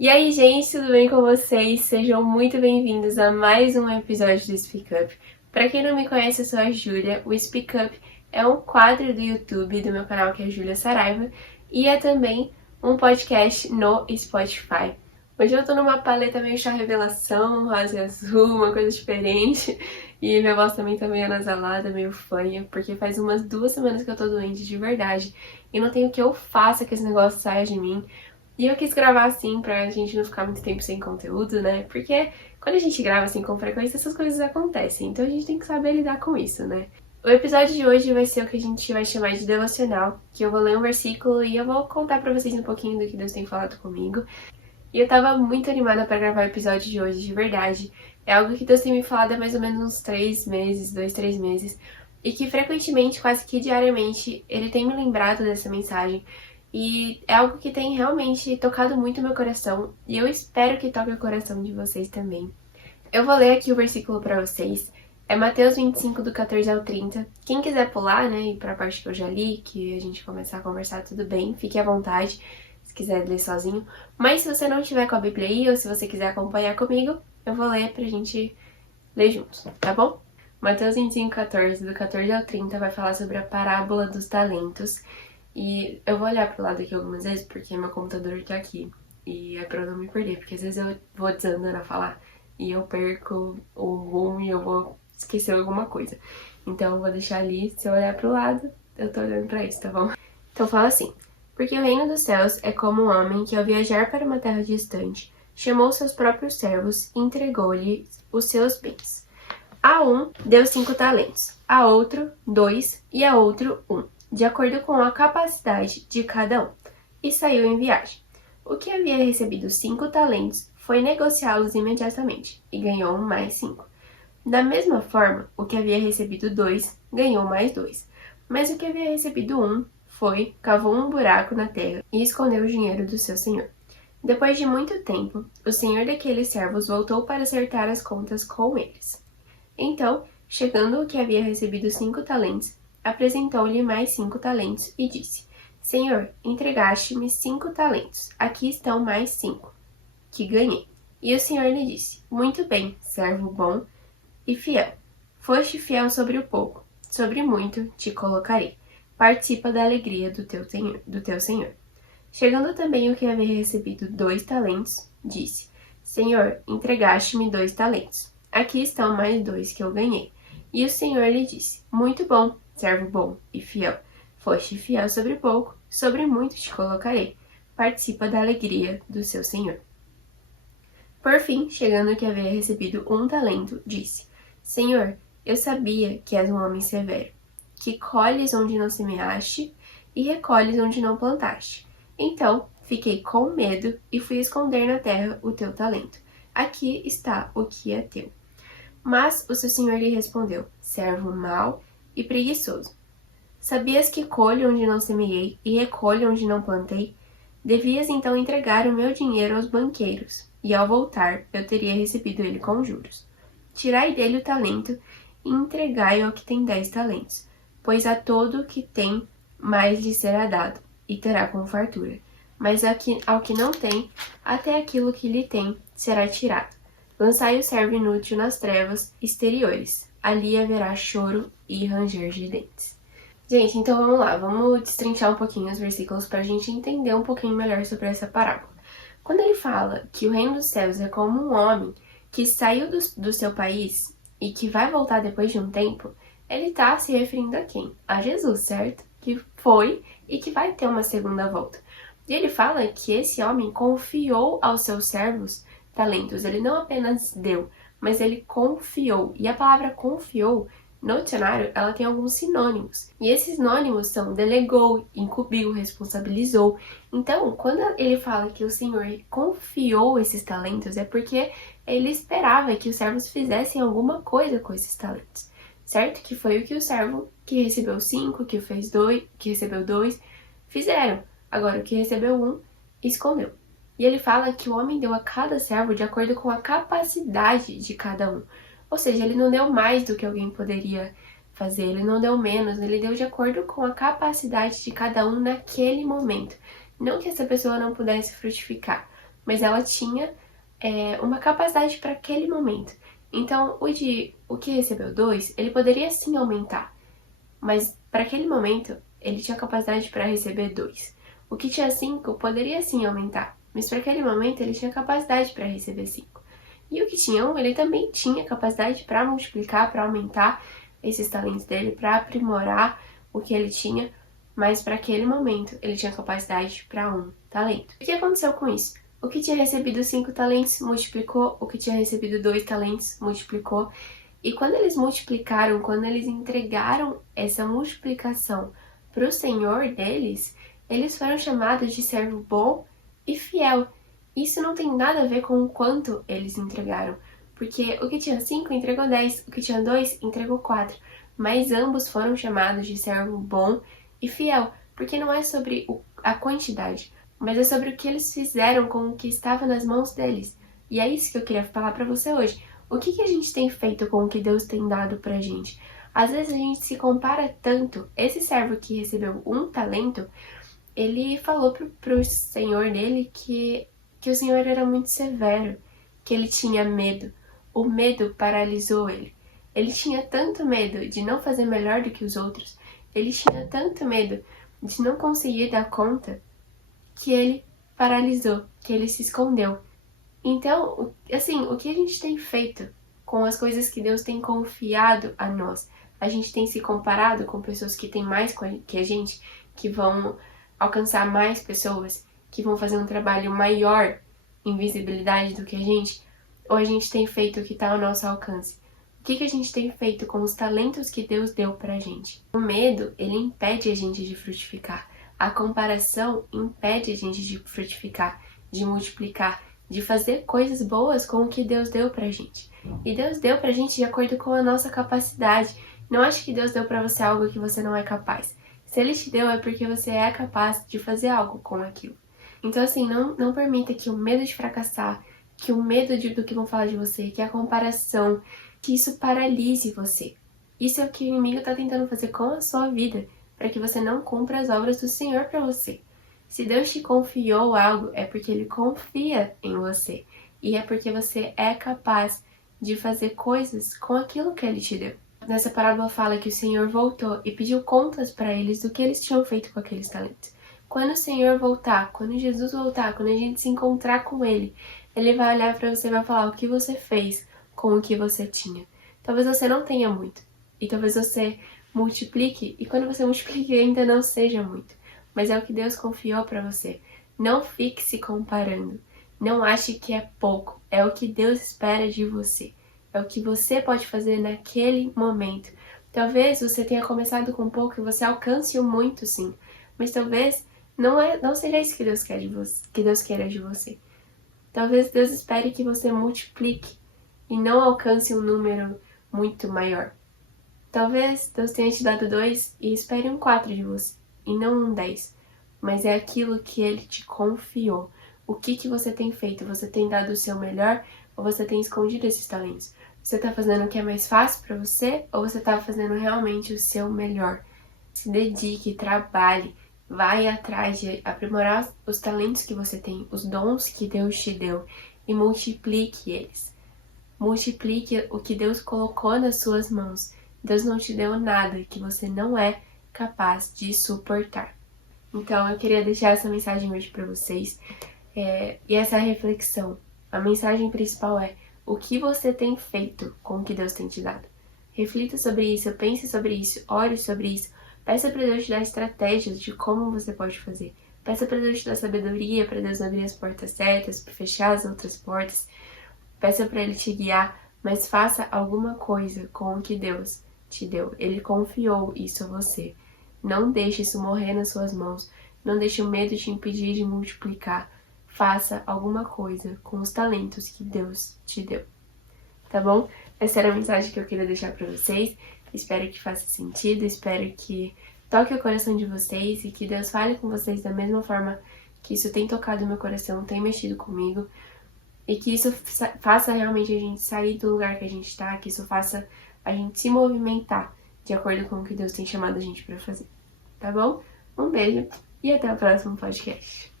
E aí, gente, tudo bem com vocês? Sejam muito bem-vindos a mais um episódio do Speak Up. Para quem não me conhece, eu sou a Júlia. O Speak Up é um quadro do YouTube do meu canal, que é Júlia Saraiva, e é também um podcast no Spotify. Hoje eu tô numa paleta meio chá revelação, rosa e azul, uma coisa diferente. E minha voz também tá meio anasalada, meio fanha, porque faz umas 2 semanas que eu tô doente de verdade. E não tem o que eu faça que esse negócio saia de mim. E eu quis gravar assim pra gente não ficar muito tempo sem conteúdo, né? Porque quando a gente grava assim com frequência, essas coisas acontecem. Então a gente tem que saber lidar com isso, né? O episódio de hoje vai ser o que a gente vai chamar de devocional, que eu vou ler um versículo e eu vou contar pra vocês um pouquinho do que Deus tem falado comigo. E eu tava muito animada pra gravar o episódio de hoje, de verdade. É algo que Deus tem me falado há mais ou menos uns 3 meses, 2, 3 meses. E que frequentemente, quase que diariamente, Ele tem me lembrado dessa mensagem. E é algo que tem realmente tocado muito meu coração. E eu espero que toque o coração de vocês também. Eu vou ler aqui o versículo pra vocês. É Mateus 25, do 14 ao 30. Quem quiser pular, né, e pra parte que eu já li, que a gente começar a conversar, tudo bem. Fique à vontade, se quiser ler sozinho. Mas se você não tiver com a Bíblia aí, ou se você quiser acompanhar comigo, eu vou ler pra gente ler juntos, tá bom? Mateus 25, 14, do 14 ao 30, vai falar sobre a parábola dos talentos. E eu vou olhar pro lado aqui algumas vezes, porque meu computador tá aqui. E é pra eu não me perder, porque às vezes eu vou desandando a falar e eu perco o rumo e eu vou esquecer alguma coisa. Então eu vou deixar ali, se eu olhar pro lado, eu tô olhando pra isso, tá bom? Então fala assim: porque o reino dos céus é como um homem que, ao viajar para uma terra distante, chamou seus próprios servos e entregou-lhes os seus bens. A um deu 5 talentos, a outro 2 e a outro 1, de acordo com a capacidade de cada um, e saiu em viagem. O que havia recebido 5 talentos foi negociá-los imediatamente, e ganhou mais 5. Da mesma forma, o que havia recebido 2 ganhou mais 2. Mas o que havia recebido 1 foi, cavou um buraco na terra e escondeu o dinheiro do seu senhor. Depois de muito tempo, o senhor daqueles servos voltou para acertar as contas com eles. Então, chegando o que havia recebido 5 talentos, apresentou-lhe mais 5 talentos e disse: Senhor, entregaste-me 5 talentos, aqui estão mais 5, que ganhei. E o senhor lhe disse: Muito bem, servo bom e fiel. Foste fiel sobre o pouco, sobre muito te colocarei. Participa da alegria do teu senhor. Chegando também o que havia recebido 2 talentos, disse: Senhor, entregaste-me 2 talentos. Aqui estão mais 2 que eu ganhei. E o senhor lhe disse: Muito bom, servo bom e fiel. Foste fiel sobre pouco, sobre muito te colocarei. Participa da alegria do seu senhor. Por fim, chegando o que havia recebido 1 talento, disse: Senhor, eu sabia que és um homem severo, que colhes onde não semeaste e recolhes onde não plantaste. Então, fiquei com medo e fui esconder na terra o teu talento. Aqui está o que é teu. Mas o seu senhor lhe respondeu: servo mau e preguiçoso. Sabias que colho onde não semeei e recolho onde não plantei? Devias então entregar o meu dinheiro aos banqueiros, e ao voltar eu teria recebido ele com juros. Tirai dele o talento e entregai ao que tem 10 talentos, pois a todo que tem mais lhe será dado, e terá com fartura. Mas ao que não tem, até aquilo que lhe tem será tirado. Lançai o servo inútil nas trevas exteriores. Ali haverá choro e ranger de dentes. Gente, então vamos lá. Vamos destrinchar um pouquinho os versículos para a gente entender um pouquinho melhor sobre essa parábola. Quando ele fala que o reino dos céus é como um homem que saiu do seu país e que vai voltar depois de um tempo, ele está se referindo a quem? A Jesus, certo? Que foi e que vai ter uma segunda volta. E ele fala que esse homem confiou aos seus servos talentos. Ele não apenas deu, mas ele confiou. E a palavra confiou, no dicionário, ela tem alguns sinônimos. E esses sinônimos são delegou, incumbiu, responsabilizou. Então, quando ele fala que o Senhor confiou esses talentos, é porque ele esperava que os servos fizessem alguma coisa com esses talentos. Certo? Que foi o que o servo que recebeu 5, que fez 2, que recebeu 2, fizeram. Agora, o que recebeu 1, escondeu. E ele fala que o homem deu a cada servo de acordo com a capacidade de cada um. Ou seja, ele não deu mais do que alguém poderia fazer, ele não deu menos, ele deu de acordo com a capacidade de cada um naquele momento. Não que essa pessoa não pudesse frutificar, mas ela tinha uma capacidade para aquele momento. Então, o que recebeu 2, ele poderia sim aumentar, mas para aquele momento ele tinha capacidade para receber 2. O que tinha 5 poderia sim aumentar, mas para aquele momento ele tinha capacidade para receber 5. E o que tinha 1, ele também tinha capacidade para multiplicar, para aumentar esses talentos dele, para aprimorar o que ele tinha, mas para aquele momento ele tinha capacidade para 1 talento. O que aconteceu com isso? O que tinha recebido 5 talentos multiplicou, o que tinha recebido 2 talentos multiplicou. E quando eles multiplicaram, quando eles entregaram essa multiplicação para o Senhor deles, eles foram chamados de servo bom e fiel. Isso não tem nada a ver com o quanto eles entregaram, porque o que tinha 5 entregou 10, o que tinha 2 entregou 4, mas ambos foram chamados de servo bom e fiel, porque não é sobre a quantidade, mas é sobre o que eles fizeram com o que estava nas mãos deles. E é isso que eu queria falar para você hoje. O que a gente tem feito com o que Deus tem dado pra gente? Às vezes a gente se compara tanto. Esse servo que recebeu 1 talento, ele falou pro senhor dele que o senhor era muito severo, que ele tinha medo. O medo paralisou ele. Ele tinha tanto medo de não fazer melhor do que os outros, ele tinha tanto medo de não conseguir dar conta, que ele paralisou, que ele se escondeu. Então, assim, o que a gente tem feito com as coisas que Deus tem confiado a nós? A gente tem se comparado com pessoas que têm mais que a gente, que vão alcançar mais pessoas, que vão fazer um trabalho maior em visibilidade do que a gente? Ou a gente tem feito o que está ao nosso alcance? O que a gente tem feito com os talentos que Deus deu pra gente? O medo, ele impede a gente de frutificar. A comparação impede a gente de frutificar, de multiplicar, de fazer coisas boas com o que Deus deu pra gente. E Deus deu pra gente de acordo com a nossa capacidade. Não ache que Deus deu pra você algo que você não é capaz. Se Ele te deu é porque você é capaz de fazer algo com aquilo. Então assim, não permita que o medo de fracassar, que o medo do que vão falar de você, que a comparação, que isso paralise você. Isso é o que o inimigo está tentando fazer com a sua vida, para que você não cumpra as obras do Senhor para você. Se Deus te confiou algo, é porque Ele confia em você. E é porque você é capaz de fazer coisas com aquilo que Ele te deu. Nessa parábola fala que o Senhor voltou e pediu contas para eles do que eles tinham feito com aqueles talentos. Quando o Senhor voltar, quando Jesus voltar, quando a gente se encontrar com Ele, Ele vai olhar para você e vai falar o que você fez com o que você tinha. Talvez você não tenha muito, e talvez você multiplique, e quando você multiplique ainda não seja muito, mas é o que Deus confiou para você. Não fique se comparando, não ache que é pouco, é o que Deus espera de você, é o que você pode fazer naquele momento. Talvez você tenha começado com pouco e você alcance o muito, sim, mas talvez não seja isso que Deus quer de você, que Deus queira de você. Talvez Deus espere que você multiplique e não alcance um número muito maior. Talvez Deus tenha te dado 2 e espere um 4 de você, e não um 10. Mas é aquilo que Ele te confiou. O que você tem feito? Você tem dado o seu melhor ou você tem escondido esses talentos? Você está fazendo o que é mais fácil para você ou você está fazendo realmente o seu melhor? Se dedique, trabalhe, vai atrás de aprimorar os talentos que você tem, os dons que Deus te deu e multiplique eles. Multiplique o que Deus colocou nas suas mãos. Deus não te deu nada que você não é capaz de suportar. Então eu queria deixar essa mensagem hoje para vocês e essa reflexão. A mensagem principal é: o que você tem feito com o que Deus tem te dado? Reflita sobre isso, pense sobre isso, ore sobre isso. Peça para Deus te dar estratégias de como você pode fazer. Peça para Deus te dar sabedoria, para Deus abrir as portas certas, para fechar as outras portas. Peça para Ele te guiar, mas faça alguma coisa com o que Deus te deu. Ele confiou isso a você. Não deixe isso morrer nas suas mãos. Não deixe o medo te impedir de multiplicar. Faça alguma coisa com os talentos que Deus te deu. Tá bom? Essa era a mensagem que eu queria deixar para vocês. Espero que faça sentido, espero que toque o coração de vocês e que Deus fale com vocês da mesma forma que isso tem tocado o meu coração, tem mexido comigo. E que isso faça realmente a gente sair do lugar que a gente tá, que isso faça a gente se movimentar de acordo com o que Deus tem chamado a gente para fazer. Tá bom? Um beijo e até o próximo podcast.